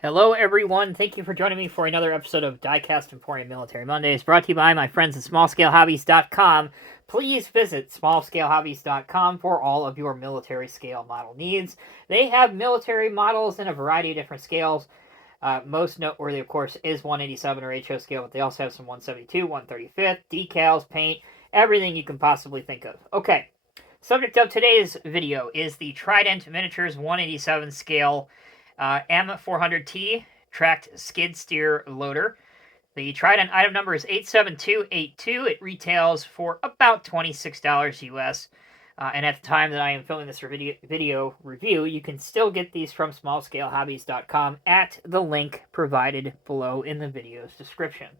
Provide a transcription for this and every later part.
Hello, everyone. Thank you for joining me for another episode of Diecast Emporium Military Mondays, brought to you by my friends at SmallScaleHobbies.com. Please visit SmallScaleHobbies.com for all of your military scale model needs. They have military models in a variety of different scales. Most noteworthy, of course, is 187 or HO scale, but they also have some 172, 135th, decals, paint, everything you can possibly think of. Okay, subject of today's video is the Trident Miniatures 187 scale M400T tracked skid steer loader. The Trident item number is 87282. It retails for about $26 US. And at the time that I am filming this video review, you can still get these from smallscalehobbies.com at the link provided below in the video's description.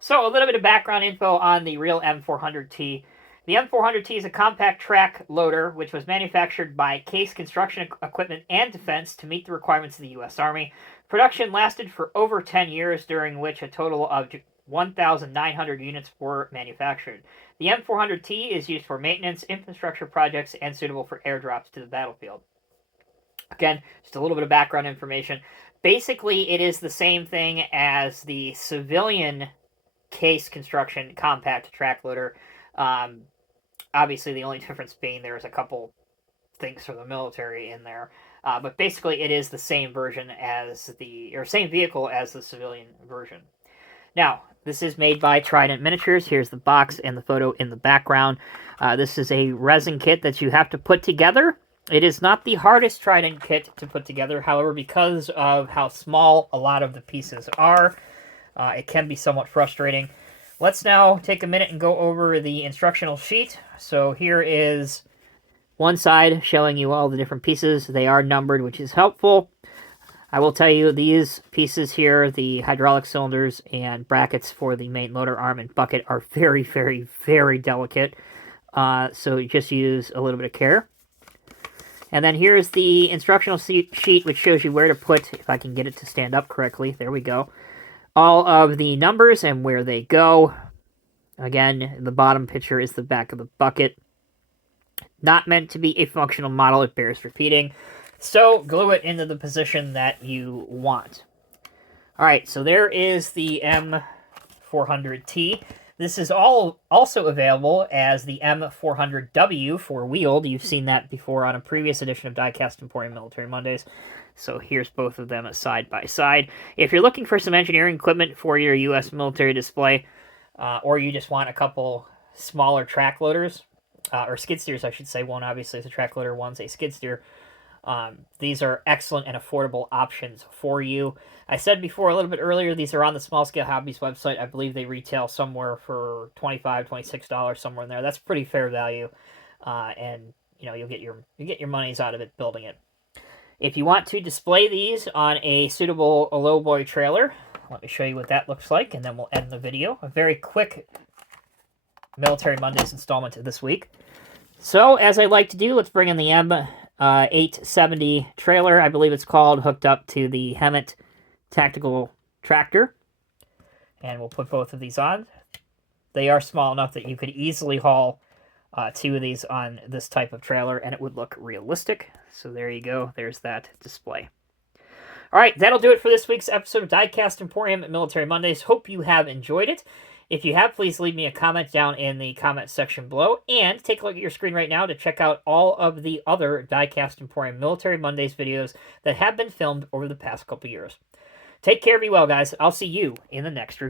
So a little bit of background info on the real M400T. The M400T is a compact track loader which was manufactured by Case Construction Equipment and Defense to meet the requirements of the U.S. Army. Production lasted for over 10 years, during which a total of 1,900 units were manufactured. The M400T is used for maintenance, infrastructure projects, and suitable for airdrops to the battlefield. Again, just a little bit of background information. Basically, it is the same thing as the civilian Case Construction compact track loader. Obviously, the only difference being there's a couple things for the military in there. But basically, it is the same version as same vehicle as the civilian version. Now, this is made by Trident Miniatures. Here's the box and the photo in the background. This is a resin kit that you have to put together. It is not the hardest Trident kit to put together. However, because of how small a lot of the pieces are, it can be somewhat frustrating. Let's now take a minute and go over the instructional sheet. So here is one side showing you all the different pieces. They are numbered, which is helpful. I will tell you these pieces here, the hydraulic cylinders and brackets for the main loader arm and bucket, are very, very, very delicate. So just use a little bit of care. And then here's the instructional sheet, which shows you where to put, if I can get it to stand up correctly, there we go, all of the numbers and where they go. Again, the bottom picture is the back of the bucket. Not meant to be a functional model, it bears repeating. So glue it into the position that you want. Alright, so there is the M400T. This is also available as the M400W for wheeled. You've seen that before on a previous edition of Diecast Emporium Military Mondays. So here's both of them side by side. If you're looking for some engineering equipment for your U.S. military display, or you just want a couple smaller track loaders, or skid steers, I should say. One obviously is a track loader, one's a skid steer. These are excellent and affordable options for you. I said before a little bit earlier, these are on the Small Scale Hobbies website. I believe they retail somewhere for $25, $26, somewhere in there. That's pretty fair value, and you'll get your money's out of it building it. If you want to display these on a suitable lowboy trailer, let me show you what that looks like, and then we'll end the video. A very quick Military Mondays installment this week. So, as I like to do, let's bring in the M870 trailer, I believe it's called, hooked up to the Hemet tactical tractor. And we'll put both of these on. They are small enough that you could easily haul two of these on this type of trailer, and it would look realistic. So there you go. There's that display. All right, that'll do it for this week's episode of Diecast Emporium Military Mondays. Hope you have enjoyed it. If you have, please leave me a comment down in the comment section below, and take a look at your screen right now to check out all of the other Diecast Emporium Military Mondays videos that have been filmed over the past couple years. Take care, be well, guys. I'll see you in the next review.